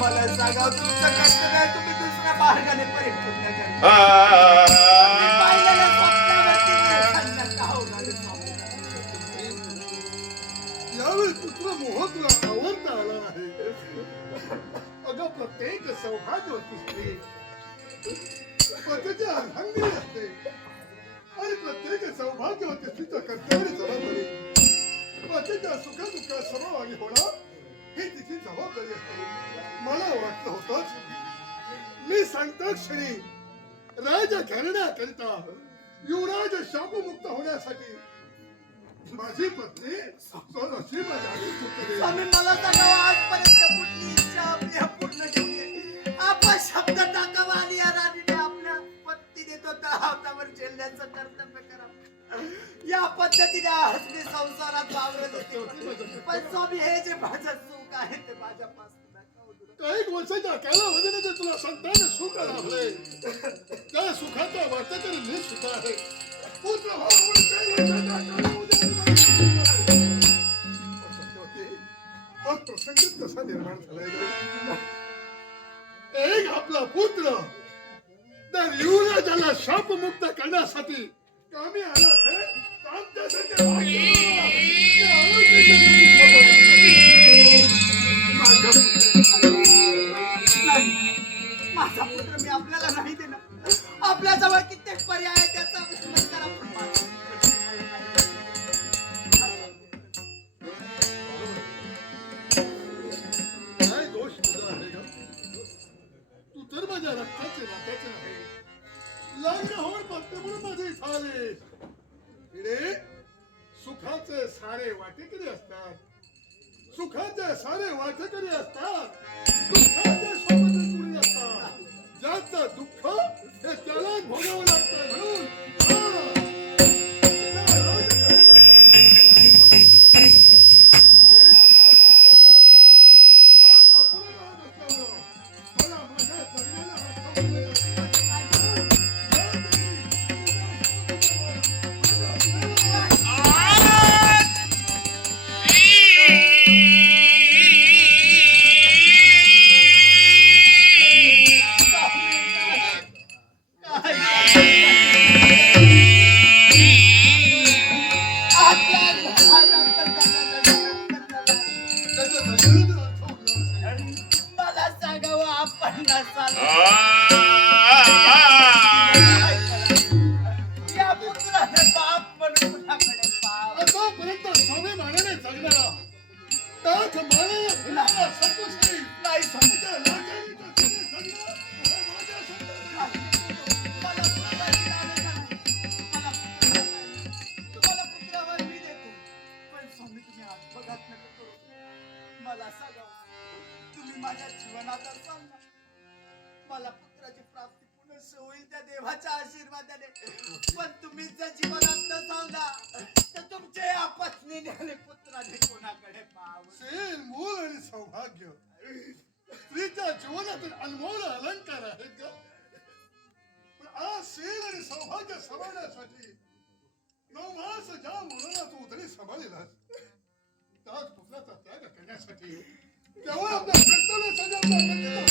मला सांगा तुमचं कर्तव्य आहे, तुम्ही दुसऱ्या मार्गाने पर्यटन नका. पाहिलेल्या स्वप्नावरती निर्संग का होणार स्वामी? यावेळी तुझा मोह तुला आवडता आला आहे. अगं प्रत्येक सौभाग्यवती स्त्री स्वतःच्या अर्धांगिनी असते आणि प्रत्येक सौभाग्यवती स्त्रीच्या कर्तव्याने जबाबदारी स्वतःच्या सुखदुःखात समभागी होणं ही तिची जबाबदारी असते. मला वाटलं होतंच मी सांगतो क्षणी राज घराण्याकरिता युवराज शापमुक्त होण्यासाठी माझी पत्नी स्वतःची माझ्याकडे सुटली. स्वामी मला सांगा आजपर्यंत कुठली इच्छा आपली पूर्ण केली? आपण शब्द टाकावा आणि या राणीने आपल्या पत्नीने तो तळावर झेलण्याचं कर्तव्य करा. या पद्धतीने आज मी संसारात वावरत होते. पण स्वामी हे जे माझं सुख आहे ते माझ्यापासून काही वर्षाच्या कालावधीने जे तुला संतान सुख लाभले त्या सुखाचा वाटकरी मी सुद्धा आहे. पुत्र हो म्हणून काही वर्षाच्या कालावधीने हा प्रसंग कसा निर्माण झालाय? एक आपला पुत्र त्या युवराजाला शापमुक्त करण्यासाठी कामी आला असेल तर आमच्यासाठी माझा पुत्र मी आपल्याला नाही देणार. आपल्या जवळ कित्येक पर्याय आहे त्याचा विस्मरण करा. काय दोष तुझा आहे का? तू तर माझ्या रक्ताचे नात्याचे नाही. लग्न होऊन फक्त म्हणून माझे झाले. इकडे सुखाचे सारे वाटेकरी असतात. सुखाचे सारे वाटेकरी असतात. दुःखाचे सोबतच कुणी असतात. ज्याचं दुःख हे त्यालाच भोगावं लागतं. म्हणून मला सांगा तुम्ही माझ्या जीवनात असाल ना, मला पुत्राची प्राप्ती पुनश्च होईल त्या देवाच्या आशीर्वादाने. पण तुम्ही जर जीवनात नसाल ना तर तुमचे या पत्नीने आणि पुत्राने कोणाकडे पाहावं? सेन मूळ आणि सौभाग्य स्त्रीच्या जीवनातील अनमोल अलंकार आहेत का? पण आज सेन आणि सौभाग्य सांभाळण्यासाठी 9 मास ज्या मुलाला तू उतरी सांभाळलेलास त्याच पुत्राचा त्याग करण्यासाठी केवळ आपल्या कर्तव्य सजावला